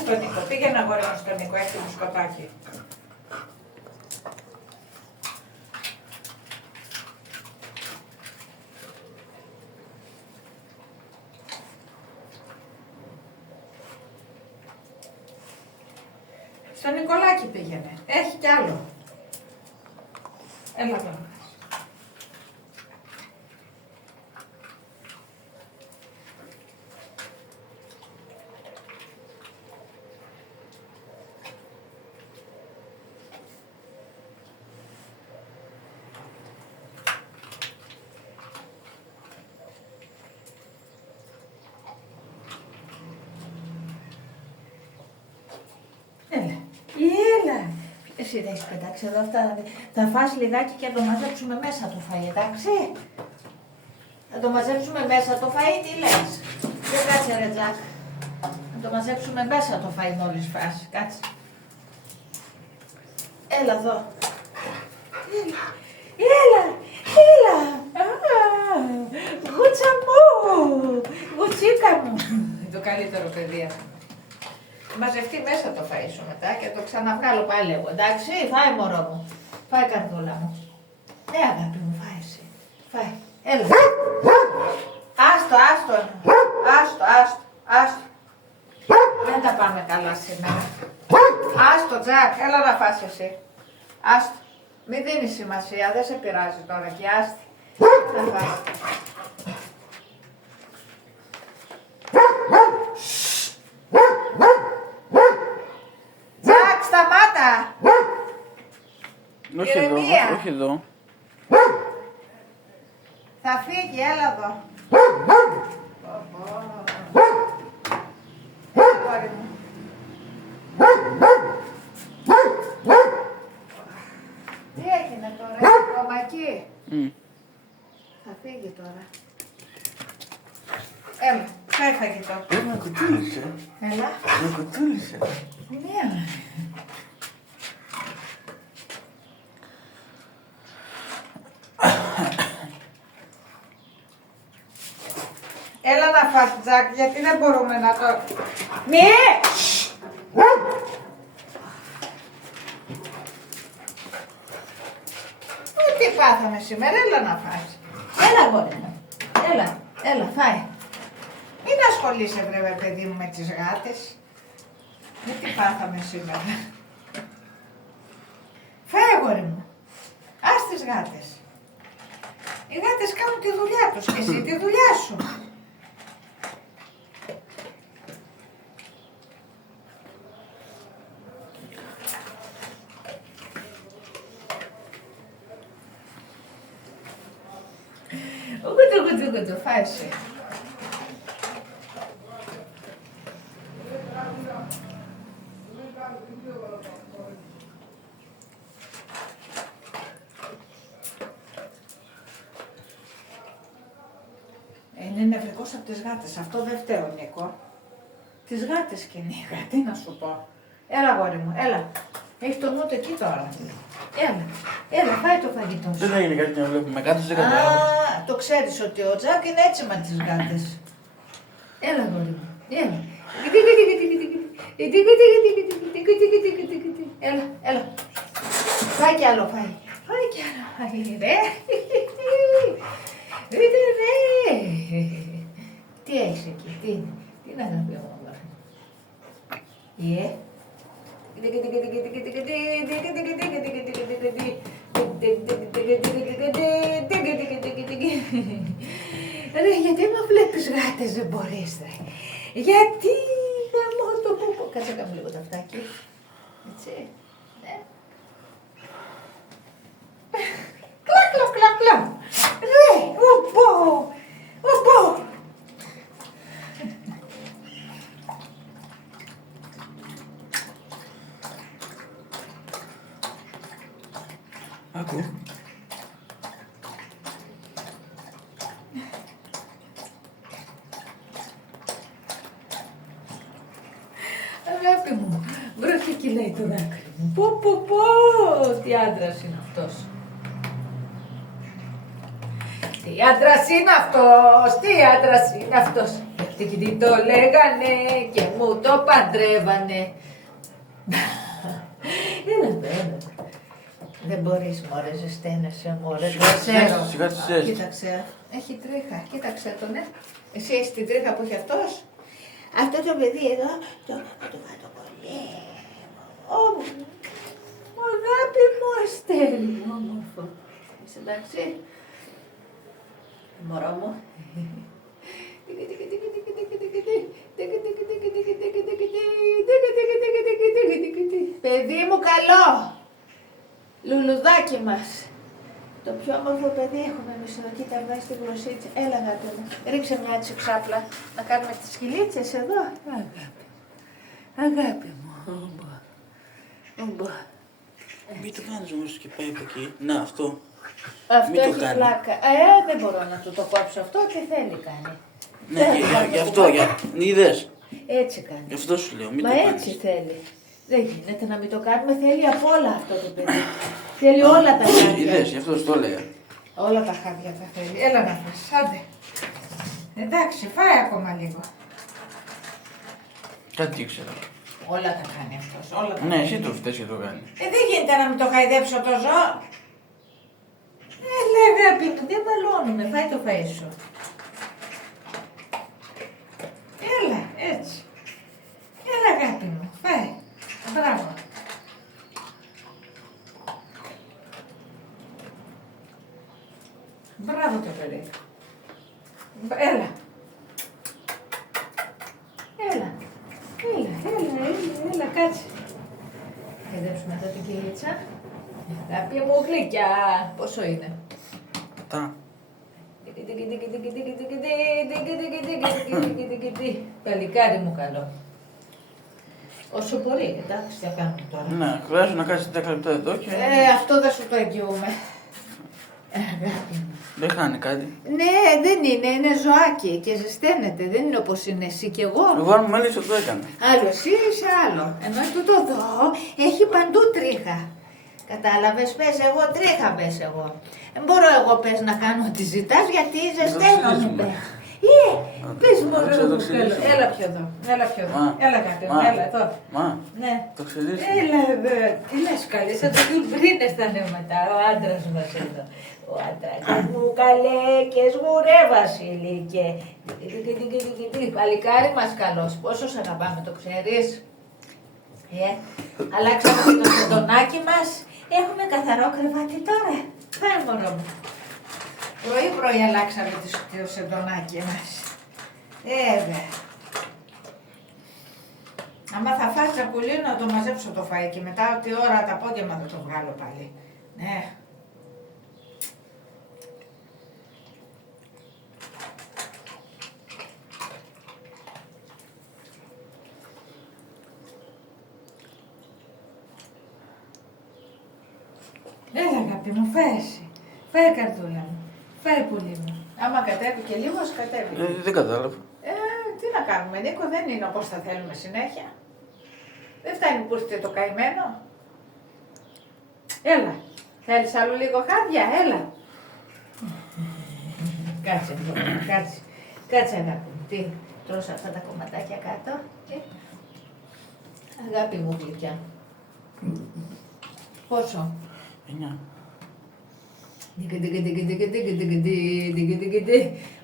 στον Νίκο, πήγαινε αγόρι μου στον Νίκο, έχει μπουσκοτάκι. Στον Νικολάκη πήγαινε, έχει κι άλλο. Έλα τώρα. Έλα. Εσύ δεν έχεις πετάξει εδώ αυτά. Θα φας λιγάκι και θα το μαζέψουμε μέσα το φαΐ, εντάξει. Θα το μαζέψουμε μέσα το φαΐ, τι λες. Δεν κάτσε ρε Τζακ. Θα το μαζέψουμε μέσα το φαΐ μόλις φας, κάτσε. Έλα εδώ. Έλα. Γούτσα μου. Γουτσίκα μου. Το καλύτερο παιδί αυτό. Μαζευτεί μέσα το φαΐ σου μετά και το ξαναβγάλω πάλι εγώ, εντάξει, φάει μωρό μου, φάει καρδούλα μου. Ναι αγάπη μου, φάει εσύ, φάει, έλα. Άστο. Δεν τα πάμε καλά σήμερα. Άστο Τζακ, έλα να φας εσύ. Άστο, μην δίνεις σημασία, δεν σε πειράζει τώρα και άστη. Να φας. Σταμάτα! Όχι εδώ, όχι εδώ. Θα φύγει, έλα εδώ. Κόρη μου. Τι έγινε τώρα, έχει κομμακί. Θα φύγει τώρα. Έλα, φάει φαγητό. Με κουτούλησε. Έλα. Με κουτούλησε. Ναι. Έλα να φας Τζακ, γιατί δεν μπορούμε να το... Μη! Τι πάθαμε σήμερα, έλα να φας. Έλα γόρι μου, έλα, φάει. Μην ασχολείσαι βρε παιδί μου με τις γάτες. Τι πάθαμε σήμερα. Φάει γόρι μου, ας τις γάτες. Οι γάτες κάνουν τη δουλειά τους και εσύ τη δουλειά σου. Κουτου, φάει εσύ. Είναι νευρικός από τις γάτες, αυτό δεν φταίω Νίκο. Τις γάτες κυνήγα, τι να σου πω. Έλα γόρι μου, έλα. Έχει το νου του εκεί τώρα. Έλα, φάει το φαγητό σου. Δεν έγινε κάτι να βλέπουμε κάτω, δεν κατάλαβα. Α, το ξέρεις ότι ο Τζακ είναι έτσι με τις γάτες. Έλα γόρι μου, έλα. Έλα. Φάει κι άλλο, φάει. Ρε. Τι έχεις εκεί, τι είναι αγάπη μου, αγάπη. Ρε, γιατί με βλέπεις γάτες δεν μπορείς, ρε. Γιατί να μου το πω. Κάτσε κάπου λίγο το αυτάκι. Έτσι, ναι. Κλακ. Ρε, οπό. Άκου. Αγάπη μου, βροχή κυλάει το δάκρυ μου. Πω, τι άντρας είναι αυτός. Τι άντρας είναι αυτός. Τι το λέγανε και μου το παντρεύανε. Έλα. Δεν μπορείς μωρέ, ζεσταίνεσαι μωρέ, το ξέρω. Σιγά τη ζέστη. Κοίταξε, έχει τρίχα, κοίταξε τον, Εσύ έχεις την τρίχα που έχει αυτός. Αυτό το παιδί εδώ, το πολύ. Αγάπη μου, αστέρι, όμορφο. Είσαι εντάξει, μωρό μου. Παιδί μου καλό, λουλουδάκι μας. Το πιο όμορφο παιδί έχουμε εμείς εδώ, κοίτα βγάζει τη γλωσσίτσα. Έλα αγάπη μου, ρίξε μια έτσι ξάπλα, να κάνουμε τις σκυλίτσες εδώ. Αγάπη μου, Μην το κάνεις όμως και πάει από εκεί. Να, αυτό. Αυτό Μην το έχει κάνει. πλάκα. Δεν μπορώ να του το κόψω αυτό, τι θέλει κάνει. Ναι, γι' αυτό, είδες. Έτσι κάνει. Γι' αυτό σου λέω, μην Μα το κάνεις. έτσι θέλει. Δεν γίνεται να μην το κάνουμε, θέλει απ' όλα αυτό το παιδί. Θέλει όλα τα χάδια. Είδες, γι' αυτό σου το έλεγα. Όλα τα χάδια τα θέλει. Έλα να φας, άντε. Εντάξει, φάει ακόμα λίγο. Κάτι ήξερα. Όλα τα κάνει αυτός, όλα τα Ναι, κάνει. εσύ το φταίς και το κάνει. Δεν γίνεται να μην το χαϊδέψω το ζώο. Έλα αγάπη μου, δεν μαλώνουμε, φάει το φαΐ σου. Έλα, έτσι. Έλα αγάπη μου, φάει. Μπράβο. Μπράβο το παιδί. Έλα. Έλα, κάτσε. Παιδέψουμε εδώ την κυλίτσα. Αγάπη μου γλυκιά. Πόσο είναι? Τα. Παλικάρι μου καλό. Όσο μπορεί, εντάξει, θα κάνουμε τώρα. Ναι, χρειάζεται να κάτσεις 10 λεπτά εδώ και Αυτό δεν σου το εγγυούμε. Αγάπη μου. δεν χάνει κάτι. Ναι, δεν είναι ζωάκι και ζεσταίνεται, δεν είναι όπως είναι εσύ και εγώ. Εγώ αν μου μέλησε το έκανα. Άλλο εσύ είσαι άλλο. Ενώ τούτο εδώ έχει παντού τρίχα. Κατάλαβες, πες εγώ τρίχα, πες εγώ. Δεν μπορώ εγώ πες να κάνω ό,τι ζητάς γιατί ζεσταίνομαι. ξυλίζουμε. Πες μου, Να ρε ξέρω το μου, ξυλίσουμε. έλα πιο εδώ, έλα πιο εδώ. Μα. Έλα κάτι, Μα. έλα εδώ. Μα, Ναι. το ξελίσουμε. Έλα εδώ, τι λες καλή, σαν το Κυπρίνες θα είναι μετά, ο άντρας μας εδώ. Ο άντρας μου καλέ και σγουρέ Βασίλη και παλικάρι μας καλός, πόσο σ' αγαπάμε το ξέρεις. Αλλάξαμε και το σεντονάκι μας, έχουμε καθαρό κρεβάτι τώρα. Πάει μωρό μου. Πρωί αλλάξαμε το σεντονάκι μας. Βέβαια. Άμα θα φας τσακουλίνο να το μαζέψω το φαΐ και μετά ό,τι ώρα τα απόγευμα θα το βγάλω πάλι. Ναι. Έλα αγάπη μου, φάει εσύ. Φάει καρδούλα μου. Φάει πουλί μου. Άμα κατέβει και λίγο, κατέβει. Δεν κατάλαβα. Τι να κάνουμε, Νίκο, δεν είναι όπως θα θέλουμε συνέχεια. Δεν φτάνει που ήρθε το καημένο. Έλα, θέλεις άλλο λίγο χάδια, έλα. Κάτσε, κάτσε. Κάτσε αγάπη μου, τι, τρως αυτά τα κομματάκια κάτω. Αγάπη μου γλυκιά. Πόσο? 9.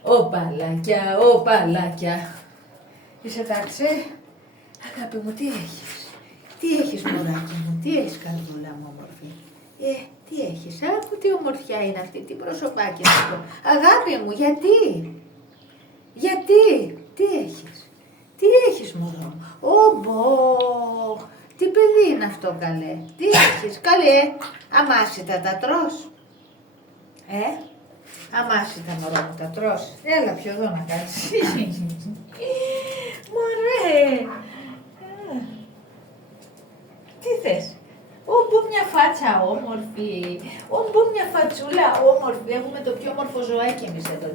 Οπαλάκια, οπαλάκια. Είσαι εντάξει? Αγάπη μου, τι έχεις? Τι έχεις μωράκι μου, τι έχεις καρδούλα μου όμορφη? Τι έχεις, άκου τι ομορφιά είναι αυτή, τι προσωπάκι είναι αυτό. Αγάπη μου, γιατί? Γιατί, τι έχεις? Τι έχεις μωρό? Ομπο, τι παιδί είναι αυτό καλέ? Τι έχεις καλέ? Αμάσιτα τα τρως? Αμάσιτα μωρό μου τα τρως? Έλα πιο εδώ να κάνεις. Μωρέ. Τι θες? Όμπο μια φάτσα όμορφη, όμπο μια φατσούλα όμορφη. Έχουμε το πιο όμορφο ζωάκι εμείς εδώ.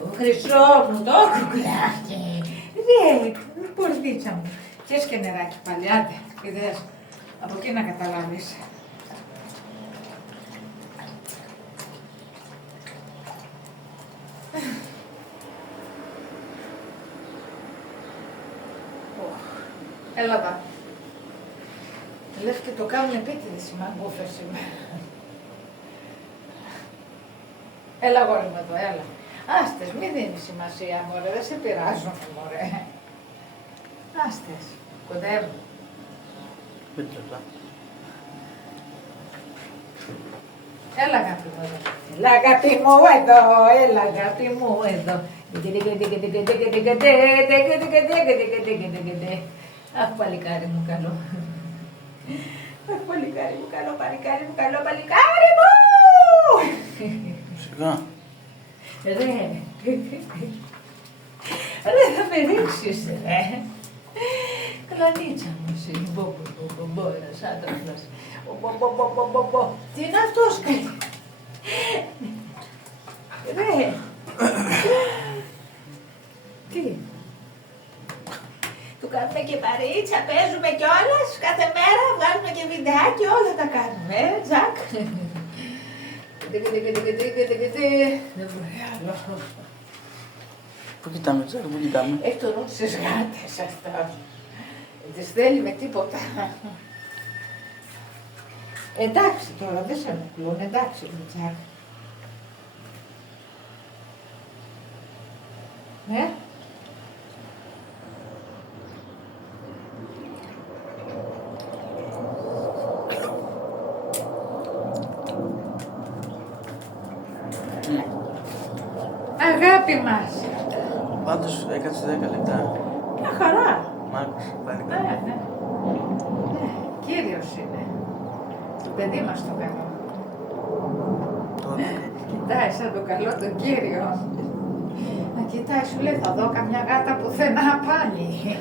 Το χρυσό μου, το κουκλάκι. Πορδίτσα μου. Πιες και νεράκι πάλι, άντε. Είδες, από εκεί να καταλάβεις. Έλα εδώ. Λες και το κάνουν επίτηδες οι μαγκούφες σήμερα. Έλα γόρι μου εδώ, έλα. Άστες, μη δίνεις σημασία μωρέ, δεν σε πειράζουν μωρέ. Άστες, κοντεύουν. 5 λεπτά. Έλα αγάπη μου εδώ. Έλα αγάπη μου εδώ, έλα αγάπη μου εδώ. Αχ παλικάρι μου καλό. Αχ παλικάρι μου καλό, παλικάρι μου καλό, παλικάρι μου. Σιγά. Ρε θα με ρίξεις ρε. Κλανίτσα μου εσύ, μπο, ένας άντρας. Τι είναι αυτός καλή. Ρε. Τι. Του κάνουμε και παρίτσα, παίζουμε κιόλας, κάθε μέρα βγάζουμε και βιντεάκι, όλα τα κάνουμε, Τζακ. Δεν μπορεί άλλο. Πού κοιτάμε, Τζακ, πού κοιτάμε. Έχει το νου στις γάτες αυτά. Δεν τις θέλει με τίποτα. Εντάξει τώρα, δεν σε ενοχλούν, εντάξει Τζακ. Ναι. Αγάπη μας. Πάντως έκατσε 10 λεπτά. Μια χαρά. Μ' άκουσε, Ναι, πανικά. ναι. Κύριος είναι. Το παιδί μας το καλό. Τώρα. Κοιτάει σαν το καλό τον κύριο. Να κοιτάει, σου λέει, θα δω καμιά γάτα πουθενά πάλι.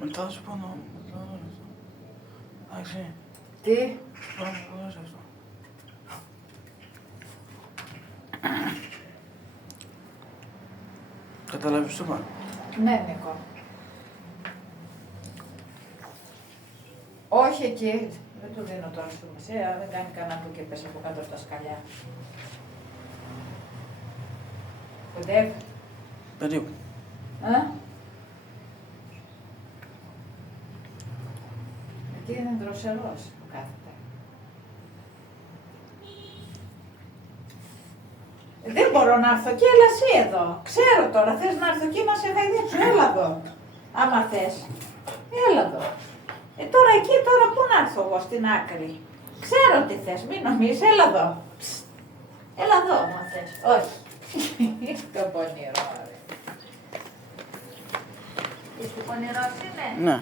Μετά θα σου πω να... Εντάξει. Τι, Πάμε, δώσε αυτό. Καταλάβεις το πάνω. ναι Νίκο. Όχι εκεί. Δεν του δίνω τώρα σημασία, δεν κάνει κανένα που και πέσει από κάτω στα σκαλιά. Κοντεύει. Περίπου. Εκεί είναι δροσερός που κάθεται. Δεν μπορώ να έρθω εκεί, έλα εσύ εδώ. Ξέρω τώρα, θες να έρθω εκεί να σε χαϊδέψω, έλα εδώ. Άμα θες. Έλα εδώ. Τώρα εκεί, τώρα πού να έρθω εγώ στην άκρη. Ξέρω τι θες, μην νομίζεις, έλα εδώ. Ψ. Έλα εδώ, άμα θες. Όχι. Το πονηρό, ρε. Είστε πονηρός είναι. Ναι.